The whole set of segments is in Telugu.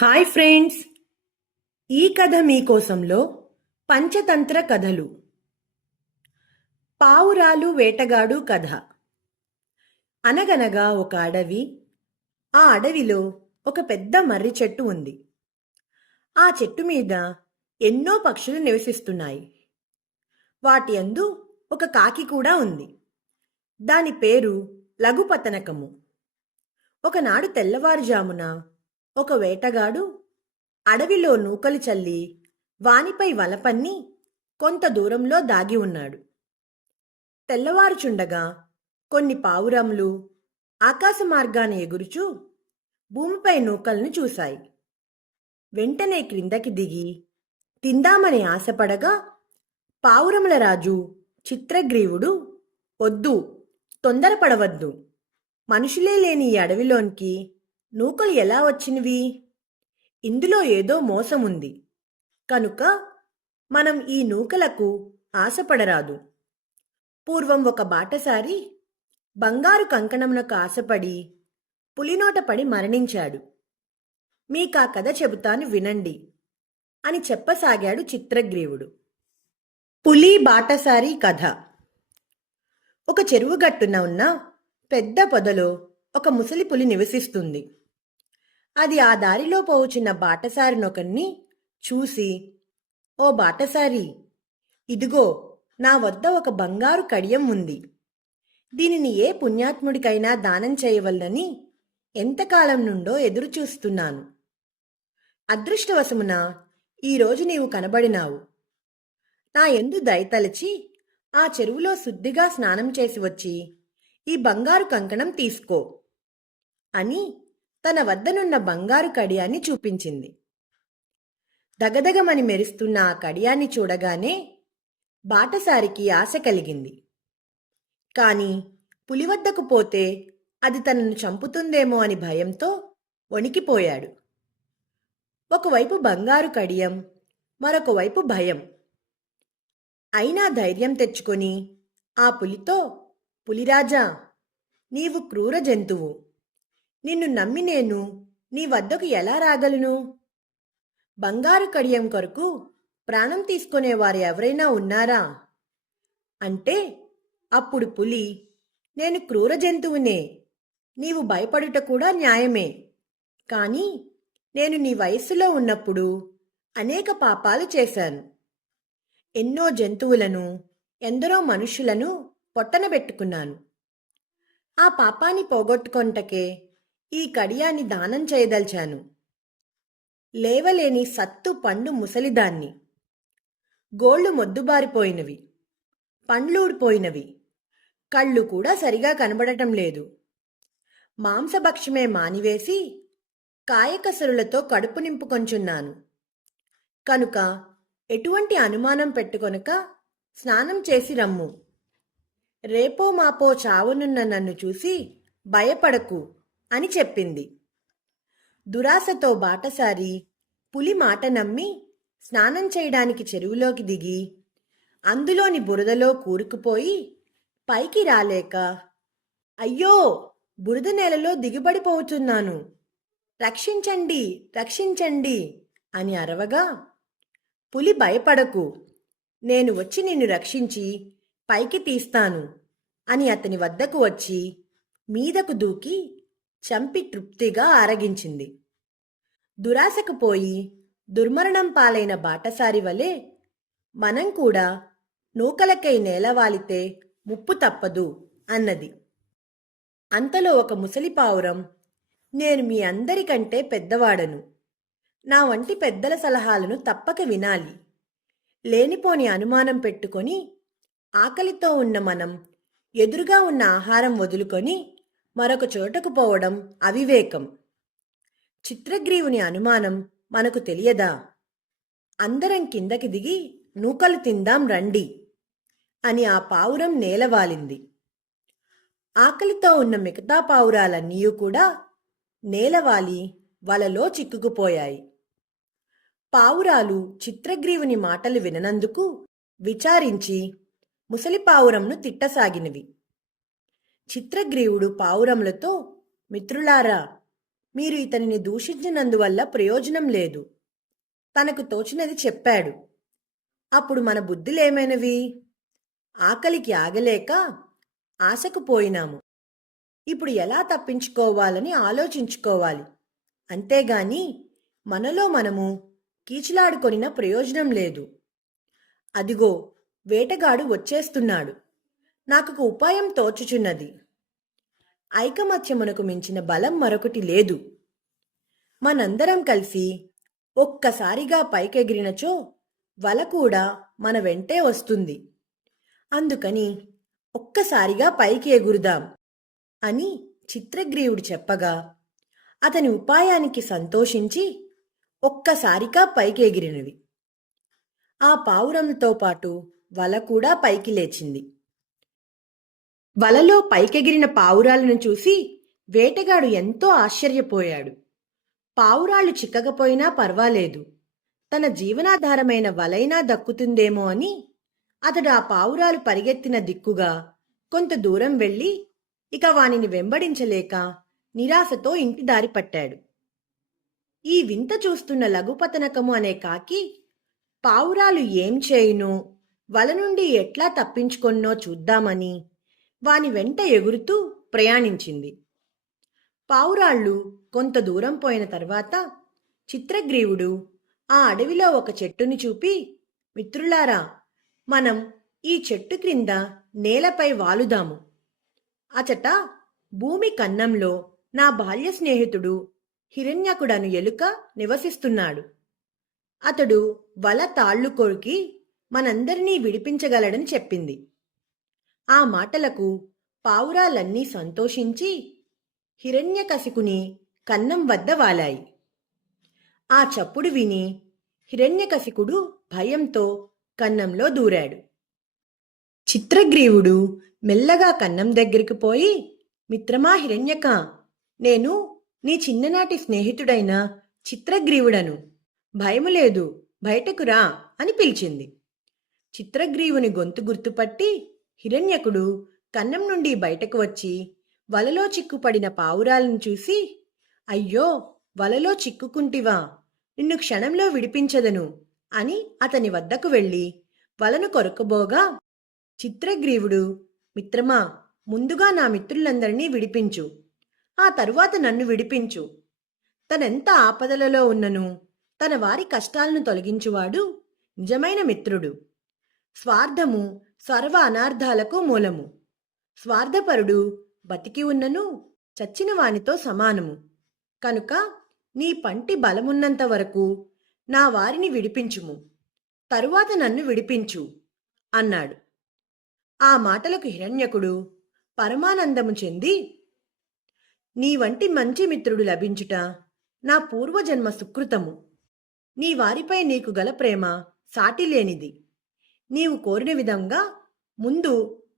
హాయ్ ఫ్రెండ్స్, ఈ కథ మీకోసంలో పంచతంత్ర కథలు. పావురాలు వేటగాడు కథ. అనగనగా ఒక అడవి. ఆ అడవిలో ఒక పెద్ద మర్రి చెట్టు ఉంది. ఆ చెట్టు మీద ఎన్నో పక్షులు నివసిస్తున్నాయి. వాటి యందు ఒక కాకి కూడా ఉంది. దాని పేరు లఘుపతనకము. ఒకనాడు తెల్లవారుజామున ఒక వేటగాడు అడవిలో నూకలు చల్లి వానిపై వలపన్ని కొంత దూరంలో దాగి ఉన్నాడు. తెల్లవారుచుండగా కొన్ని పావురములు ఆకాశ మార్గాన ఎగురుచూ భూమిపై నూకలను చూశాయి. వెంటనే క్రిందకి దిగి తిందామని ఆశపడగా పావురముల రాజు చిత్రగ్రీవుడు, "వద్దు, తొందరపడవద్దు. మనుషులే లేని ఈ అడవిలోనికి నూకలు ఎలా వచ్చినవి? ఇందులో ఏదో మోసముంది. కనుక మనం ఈ నూకలకు ఆశపడరాదు. పూర్వం ఒక బాటసారి బంగారు కంకణమునకు ఆశపడి పులినోట పడి మరణించాడు. మీకా కథ చెబుతాను వినండి" అని చెప్పసాగాడు చిత్రగ్రీవుడు. పులి బాటసారి కథ. ఒక చెరువు గట్టున ఉన్న పెద్ద పొదలో ఒక ముసలి పులి నివసిస్తుంది. అది ఆ దారిలో పోవుచున్న బాటసారినొకన్ని చూసి, "ఓ బాటసారి, ఇదిగో నా వద్ద ఒక బంగారు కడియం ఉంది. దీనిని ఏ పుణ్యాత్ముడికైనా దానం చేయవలనని ఎంతకాలం నుండో ఎదురుచూస్తున్నాను. అదృష్టవశమున ఈరోజు నీవు కనబడినావు. నా యందు దయతలచి ఆ చెరువులో శుద్ధిగా స్నానం చేసి వచ్చి ఈ బంగారు కంకణం తీసుకో" అని తన వద్దనున్న బంగారు కడియాన్ని చూపించింది. దగదగమని మెరుస్తున్న ఆ కడియాన్ని చూడగానే బాటసారికి ఆశ కలిగింది. కాని పులి వద్దకు పోతే అది తనను చంపుతుందేమో అని భయంతో వణికిపోయాడు. ఒకవైపు బంగారు కడియం, మరొక వైపు భయం. అయినా ధైర్యం తెచ్చుకొని ఆ పులితో, "పులిరాజా, నీవు క్రూర జంతువు. నిన్ను నమ్మి నేను నీ వద్దకు ఎలా రాగలను? బంగారు కడియం కొరకు ప్రాణం తీసుకునేవారు ఎవరైనా ఉన్నారా?" అంటే అప్పుడు పులి, "నేను క్రూర జంతువునే. నీవు భయపడుట కూడా న్యాయమే. కానీ నేను నీ వయస్సులో ఉన్నప్పుడు అనేక పాపాలు చేశాను. ఎన్నో జంతువులను, ఎందరో మనుషులను పొట్టనబెట్టుకున్నాను. ఆ పాపాన్ని పోగొట్టుకొంటకే ఈ కడియాన్ని దానం చేయదల్చాను. లేవలేని సత్తు పండు ముసలిదాన్ని. గోళ్లు మొద్దుబారిపోయినవి, పండ్లూడిపోయినవి, కళ్ళు కూడా సరిగా కనబడటం లేదు. మాంసభక్షమే మానివేసి కాయకసరులతో కడుపు నింపుకొంచున్నాను. కనుక ఎటువంటి అనుమానం పెట్టుకొనక స్నానం చేసి రమ్ము. రేపో మాపో చావునున్న నన్ను చూసి భయపడకు" అని చెప్పింది. దురాశతో బాటసారి పులి మాట నమ్మి స్నానం చేయడానికి చెరువులోకి దిగి అందులోని బురదలో కూరుకుపోయి పైకి రాలేక, "అయ్యో, బురద నేలలో దిగుబడిపోతున్నాను. రక్షించండి, రక్షించండి" అని అరవగా, పులి, "భయపడకు, నేను వచ్చి నిన్ను రక్షించి పైకి తీస్తాను" అని అతని వద్దకు వచ్చి మీదకు దూకి చంపి తృప్తిగా ఆరగించింది. దురాశకు పోయి దుర్మరణం పాలైన బాటసారి వలె మనం కూడా నూకలకై నేలవాలితే ముప్పు తప్పదు అన్నది. అంతలో ఒక ముసలి పావురం, "నేను మీ అందరికంటే పెద్దవాడను. నా వంటి పెద్దల సలహాలను తప్పక వినాలి. లేనిపోని అనుమానం పెట్టుకొని ఆకలితో ఉన్న మనం ఎదురుగా ఉన్న ఆహారం వదులుకొని మరొక చోటకు పోవడం అవివేకం. చిత్రగ్రీవుని అనుమానం మనకు తెలియదా? అందరం కిందకి దిగి నూకలు తిందాం రండి" అని ఆ పావురం నేలవాలింది. ఆకలితో ఉన్న మిగతా పావురాలన్నీ కూడా నేలవాలి వలలో చిక్కుకుపోయాయి. పావురాలు చిత్రగ్రీవుని మాటలు విననందుకు విచారించి ముసలి పావురంను తిట్టసాగినవి. చిత్రగ్రీవుడు పావురములతో, "మిత్రులారా, మీరు ఇతనిని దూషించినందువల్ల ప్రయోజనం లేదు. తనకు తోచినది చెప్పాడు. అప్పుడు మన బుద్ధులేమైనవి? ఆకలికి ఆగలేక ఆశకు పోయినాము. ఇప్పుడు ఎలా తప్పించుకోవాలని ఆలోచించుకోవాలి. అంతేగాని మనలో మనము కీచులాడుకొనిన ప్రయోజనం లేదు. అదిగో వేటగాడు వచ్చేస్తున్నాడు. నాకొక ఉపాయం తోచుచున్నది. ఐకమత్యమునకు మించిన బలం మరొకటి లేదు. మనందరం కలిసి ఒక్కసారిగా పైకెగిరినచో వల కూడా మన వెంటే వస్తుంది. అందుకని ఒక్కసారిగా పైకి ఎగురుదాం అని చిత్రగ్రీవుడు చెప్పగా అతని ఉపాయానికి సంతోషించి ఒక్కసారిగా పైకి ఎగిరినవి. ఆ పావురంతో పాటు వల కూడా పైకి లేచింది. వలలో పైకెగిరిన పావురాలను చూసి వేటగాడు ఎంతో ఆశ్చర్యపోయాడు. పావురాళ్ళు చిక్కకపోయినా పర్వాలేదు, తన జీవనాధారమైన వలైనా దక్కుతుందేమో అని అతడు ఆ పావురాలు పరిగెత్తిన దిక్కుగా కొంత దూరం వెళ్ళి ఇక వానిని వెంబడించలేక నిరాశతో ఇంటి దారి పట్టాడు. ఈ వింత చూస్తున్న లఘుపతనకము అనే కాకి పావురాలు ఏం చేయునో, వల నుండి ఎట్లా తప్పించుకొన్నో చూద్దామని వాని వెంట ఎగురుతూ ప్రయాణించింది. పావురాళ్ళు కొంత దూరం పోయిన తర్వాత చిత్రగ్రీవుడు ఆ అడవిలో ఒక చెట్టుని చూపి, మిత్రులారా, మనం ఈ చెట్టు క్రింద నేలపై వాలుదాము. అచట భూమి కన్నంలో నా బాల్య స్నేహితుడు హిరణ్యకుడను ఎలుక నివసిస్తున్నాడు. అతడు వల తాళ్లు కొరికి మనందరినీ విడిపించగలడని చెప్పింది. ఆ మాటలకు పావురాలన్నీ సంతోషించి హిరణ్యకశికుని కన్నం వద్ద వాలాయి. ఆ చప్పుడు విని హిరణ్యకశికుడు భయంతో కన్నంలో దూరాడు. చిత్రగ్రీవుడు మెల్లగా కన్నం దగ్గరికి పోయి, మిత్రమా హిరణ్యక, నేను నీ చిన్ననాటి స్నేహితుడైన చిత్రగ్రీవుడను. భయము లేదు, బయటకు రా అని పిలిచింది. చిత్రగ్రీవుని గొంతు గుర్తుపట్టి హిరణ్యకుడు కన్నం నుండి బయటకు వచ్చి వలలో చిక్కుపడిన పావురాలను చూసి, అయ్యో, వలలో చిక్కుకుంటివా, నిన్ను క్షణంలో విడిపించదను అని అతని వద్దకు వెళ్ళి వలను కొరకబోగా చిత్రగ్రీవుడు, మిత్రమా, ముందుగా నా మిత్రులందరినీ విడిపించు, ఆ తరువాత నన్ను విడిపించు. తనెంత ఆపదలలో ఉన్నను తన వారి కష్టాలను తొలగించువాడు నిజమైన మిత్రుడు. స్వార్థము సర్వ అనార్థాలకు మూలము. స్వార్థపరుడు బతికి ఉన్నను చచ్చిన వానితో సమానము. కనుక నీ పంటి బలమున్నంత వరకు నా వారిని విడిపించుము, తరువాత నన్ను విడిపించు అన్నాడు. ఆ మాటలకు హిరణ్యకుడు పరమానందము చెంది, నీ వంటి మంచి మిత్రుడు లభించుట నా పూర్వజన్మ సుకృతము. నీ వారిపై నీకు గల ప్రేమ సాటిలేనిది. నీవు కోరిన విధంగా ముందు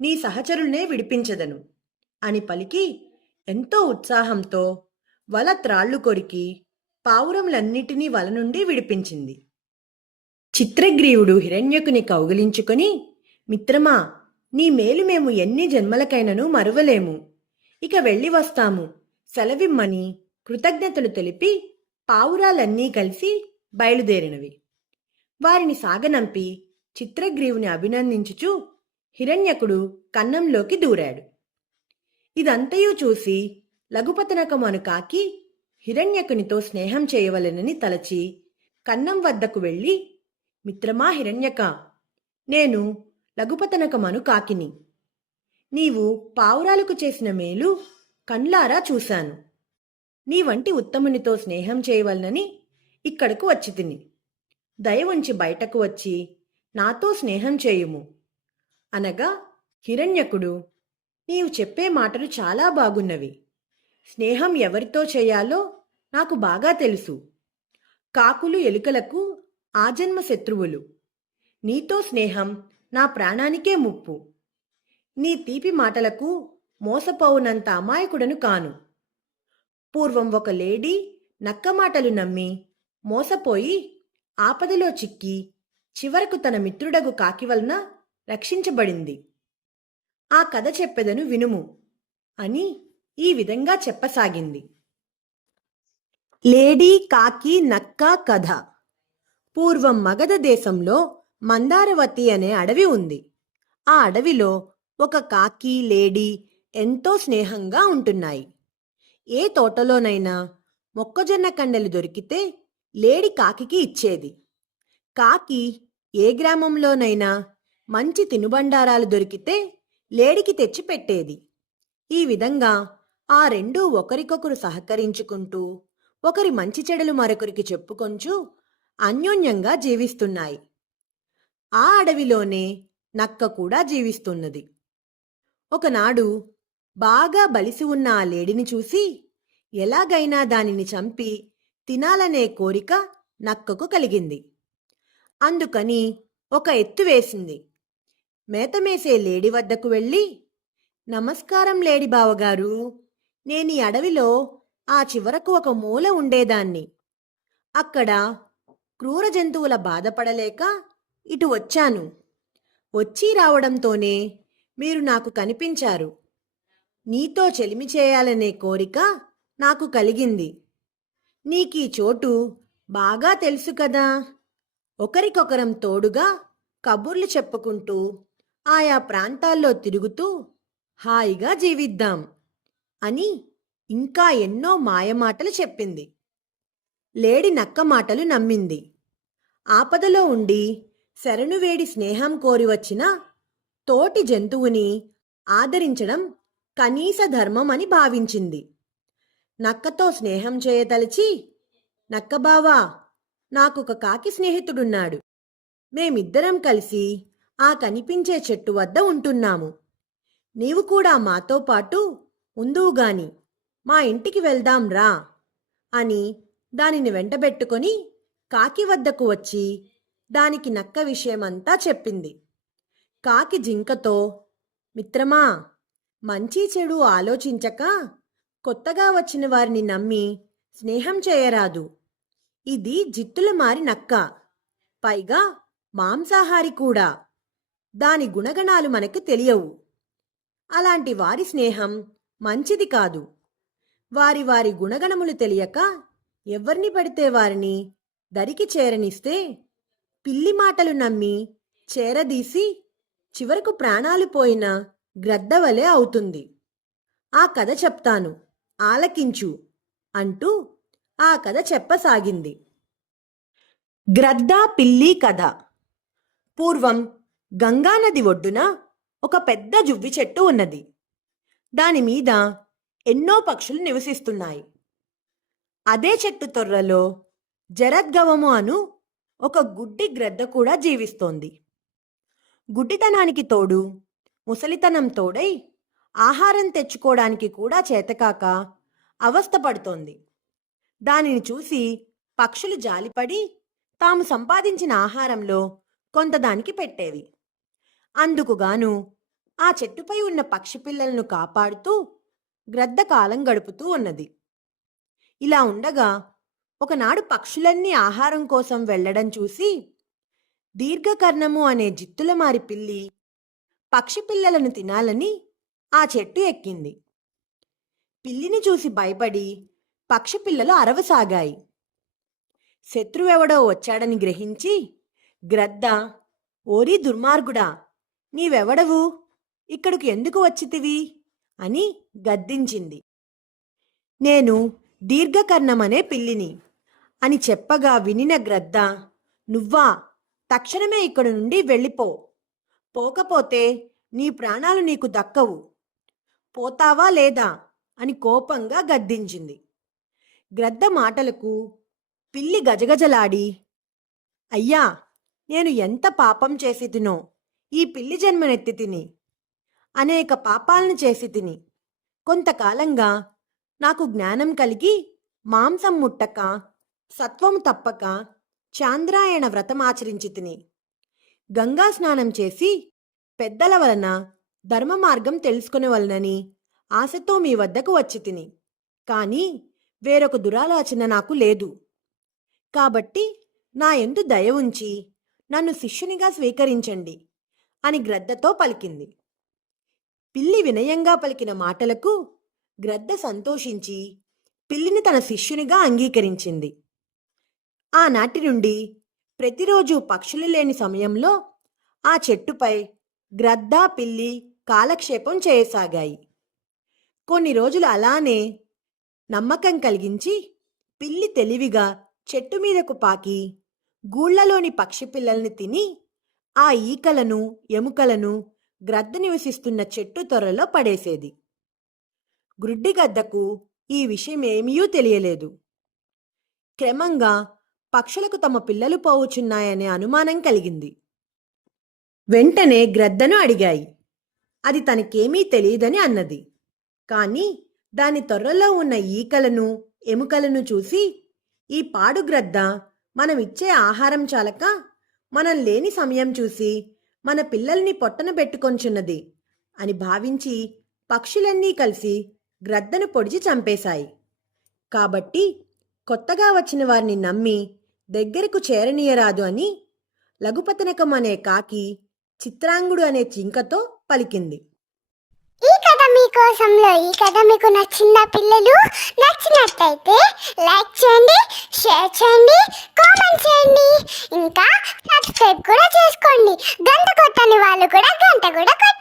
నీ సహచరులనే విడిపించదను అని పలికి ఎంతో ఉత్సాహంతో వల త్రాళ్లు కొరికి పావురములన్నిటినీ వల నుండి విడిపించింది. చిత్రగ్రీవుడు హిరణ్యకుని కౌగిలించుకొని, మిత్రమా, నీ మేలు మేము ఎన్ని జన్మలకైనను మరువలేము. ఇక వెళ్ళి వస్తాము, సెలవిమ్మని కృతజ్ఞతలు తెలిపి పావురాలన్నీ కలిసి బయలుదేరినవి. వారిని సాగనంపి చిత్రగ్రీవుని అభినందించుచు హిరణ్యకుడు కన్నంలోకి దూరాడు. ఇదంతయు చూసి లఘుపతనకమను కాకి హిరణ్యకునితో స్నేహం చేయవలెనని తలచి కన్నం వద్దకు వెళ్ళి, మిత్రమా హిరణ్యక, నేను లఘుపతనకమను కాకిని. నీవు పావురాలకు చేసిన మేలు కండ్లారా చూశాను. నీ వంటి ఉత్తమునితో స్నేహం చేయవలనని ఇక్కడకు వచ్చి తిని. దయ ఉంచి బయటకు వచ్చి నాతో స్నేహం చేయుము అనగా హిరణ్యకుడు, నీవు చెప్పే మాటలు చాలా బాగున్నవి. స్నేహం ఎవరితో చేయాలో నాకు బాగా తెలుసు. కాకులు ఎలుకలకు ఆజన్మ శత్రువులు. నీతో స్నేహం నా ప్రాణానికే ముప్పు. నీ తీపి మాటలకు మోసపోవునంత అమాయకుడను కాను. పూర్వం ఒక లేడీ నక్క మాటలు నమ్మి మోసపోయి ఆపదలో చిక్కి చివరకు తన మిత్రుడగు కాకి వలన రక్షించబడింది. ఆ కథ చెప్పెదను వినుము అని ఈ విధంగా చెప్పసాగింది. లేడీ కాకి నక్క కథ. పూర్వం మగధ దేశంలో మందారవతి అనే అడవి ఉంది. ఆ అడవిలో ఒక కాకి లేడీ ఎంతో స్నేహంగా ఉంటున్నాయి. ఏ తోటలోనైనా మొక్కజొన్న కండెలు దొరికితే లేడి కాకికి ఇచ్చేది. కాకి ఏ గ్రామంలోనైనా మంచి తినుబండారాలు దొరికితే లేడికి తెచ్చి పెట్టేది. ఈ విధంగా ఆ రెండూ ఒకరికొకరు సహకరించుకుంటూ ఒకరి మంచి చెడులు మరొకరికి చెప్పుకొంచు అన్యోన్యంగా జీవిస్తున్నాయి. ఆ అడవిలోనే నక్క కూడా జీవిస్తున్నది. ఒకనాడు బాగా బలిసి ఉన్న ఆ లేడిని చూసి ఎలాగైనా దానిని చంపి తినాలనే కోరిక నక్కకు కలిగింది. అందుకని ఒక ఎత్తు వేసింది. మేతమేసే లేడి వద్దకు వెళ్ళి, నమస్కారం లేడి బావగారు, నేను ఈ అడవిలో ఆ చివరకు ఒక మూల ఉండేదాన్ని. అక్కడ క్రూర జంతువుల బాధపడలేక ఇటు వచ్చాను. వచ్చి రావడంతోనే మీరు నాకు కనిపించారు. నీతో చెలిమి చేయాలనే కోరిక నాకు కలిగింది. నీకీ చోటు బాగా తెలుసు కదా. ఒకరికొకరం తోడుగా కబుర్లు చెప్పుకుంటూ ఆయా ప్రాంతాల్లో తిరుగుతూ హాయిగా జీవిద్దాం అని ఇంకా ఎన్నో మాయమాటలు చెప్పింది. లేడి నక్క మాటలు నమ్మింది. ఆపదలో ఉండి శరణువేడి స్నేహం కోరి వచ్చిన తోటి జంతువుని ఆదరించడం కనీస ధర్మం అని భావించింది. నక్కతో స్నేహం చేయదలిచి, నక్కబావా, నాకొక కాకి స్నేహితుడున్నాడు. మేమిద్దరం కలిసి ఆ కనిపించే చెట్టు వద్ద ఉంటున్నాము. నీవు కూడా మాతో పాటు ఉందువుగాని మా ఇంటికి వెళ్దాం రా అని దానిని వెంటబెట్టుకొని కాకి వద్దకు వచ్చి దానికి నక్క విషయమంతా చెప్పింది. కాకి జింకతో, మిత్రమా, మంచి చెడు ఆలోచించక కొత్తగా వచ్చిన వారిని నమ్మి స్నేహం చేయరాదు. ఇది జిత్తుల మారి నక్క, పైగా మాంసాహారి కూడా. దాని గుణగణాలు మనకు తెలియవు. అలాంటి వారి స్నేహం మంచిది కాదు. వారి వారి గుణగణములు తెలియక ఎవ్వర్ని పడితే వారిని దరికి చేరనిస్తే పిల్లి మాటలు నమ్మి చేరదీసి చివరకు ప్రాణాలు పోయిన గ్రద్దవలే అవుతుంది. ఆ కథ చెప్తాను, ఆలకించు అంటూ ఆ కథ చెప్పసాగింది. గ్రద్ద పిల్లి కథ. పూర్వం గంగానది ఒడ్డున ఒక పెద్ద జువ్వి చెట్టు ఉన్నది. దానిమీద ఎన్నో పక్షులు నివసిస్తున్నాయి. అదే చెట్టు తొర్రలో జరద్గవము అను ఒక గుడ్డి గ్రద్ద కూడా జీవిస్తోంది. గుడ్డితనానికి తోడు ముసలితనం తోడై ఆహారం తెచ్చుకోవడానికి కూడా చేతకాక అవస్థపడుతోంది. దానిని చూసి పక్షులు జాలిపడి తాము సంపాదించిన ఆహారంలో కొంత దానికి పెట్టేవి. అందుకుగాను ఆ చెట్టుపై ఉన్న పక్షి పిల్లలను కాపాడుతూ గ్రద్ద కాలం గడుపుతూ ఉన్నది. ఇలా ఉండగా ఒకనాడు పక్షులన్నీ ఆహారం కోసం వెళ్లడం చూసి దీర్ఘకర్ణము అనే జిత్తులమారి పిల్లి పక్షి పిల్లలను తినాలని ఆ చెట్టు ఎక్కింది. పిల్లిని చూసి భయపడి పక్షి పిల్లలు అరవసాగాయి. శత్రువెవడో వచ్చాడని గ్రహించి గ్రద్ద, ఓరి దుర్మార్గుడా, నీవెవడవు, ఇక్కడికి ఎందుకు వచ్చితివి అని గద్దించింది. నేను దీర్ఘకర్ణమనే పిల్లిని అని చెప్పగా వినిన గ్రద్ద, నువ్వా, తక్షణమే ఇక్కడి నుండి వెళ్ళిపో. పోకపోతే నీ ప్రాణాలు నీకు దక్కవు. పోతావా లేదా అని కోపంగా గద్దించింది. గ్రద్ద మాటలకు పిల్లి గజగజలాడి, అయ్యా, నేను ఎంత పాపం చేసి తినో ఈ పిల్లి జన్మనెత్తి తిని. అనేక పాపాలను చేసి తిని కొంతకాలంగా నాకు జ్ఞానం కలిగి మాంసం ముట్టక సత్వము తప్పక చాంద్రాయణ వ్రతమాచరించి తిని గంగా స్నానం చేసి పెద్దల వలన ధర్మ మార్గం తెలుసుకునేవలనని ఆశతో మీ వద్దకు వచ్చి తిని. కానీ వేరొక దురాలోచన నాకు లేదు. కాబట్టి నా యందు దయ ఉంచి నన్ను శిష్యునిగా స్వీకరించండి అని గ్రద్దతో పలికింది. పిల్లి వినయంగా పలికిన మాటలకు గ్రద్ద సంతోషించి పిల్లిని తన శిష్యునిగా అంగీకరించింది. ఆనాటి నుండి ప్రతిరోజు పక్షులు లేని సమయంలో ఆ చెట్టుపై గ్రద్ద, పిల్లి కాలక్షేపం చేయసాగాయి. కొన్ని రోజులు అలానే నమ్మకం కలిగించి పిల్లి తెలివిగా చెట్టు మీదకు పాకి గూళ్లలోని పక్షి పిల్లల్ని తిని ఆ ఈకలను, ఎముకలను గ్రద్ద నివసిస్తున్న చెట్టు తొర్రలో పడేసేది. గ్రుడ్డిగద్దకు ఈ విషయమేమీ తెలియలేదు. క్రమంగా పక్షులకు తమ పిల్లలు పోవుచున్నాయనే అనుమానం కలిగింది. వెంటనే గ్రద్దను అడిగాయి. అది తనకేమీ తెలియదని అన్నది. కాని దాని తొర్రలో ఉన్న ఈకలను, ఎముకలను చూసి ఈ పాడు గ్రద్ద మనమిచ్చే ఆహారం చాలక మనం లేని సమయం చూసి మన పిల్లల్ని పొట్టన పెట్టుకొంచున్నది అని భావించి పక్షులన్నీ కలిసి గ్రద్దను పొడిచి చంపేశాయి. కాబట్టి కొత్తగా వచ్చిన వారిని నమ్మి దగ్గరకు చేరనీయరాదు అని లఘుపతనకం అనే కాకి చిత్రాంగుడు అనే జింకతో పలికింది. ఈ కథ మీకోసంలో ఈ కథ మీకు నచ్చిందా పిల్లలు? నచ్చినట్లయితే లైక్ చేయండి, షేర్ చేయండి, కామెంట్ చేయండి, ఇంకా సబ్స్క్రైబ్ కూడా చేసుకోండి. గంట కొట్టని వాళ్ళు కూడా గంట కూడా కొట్టండి.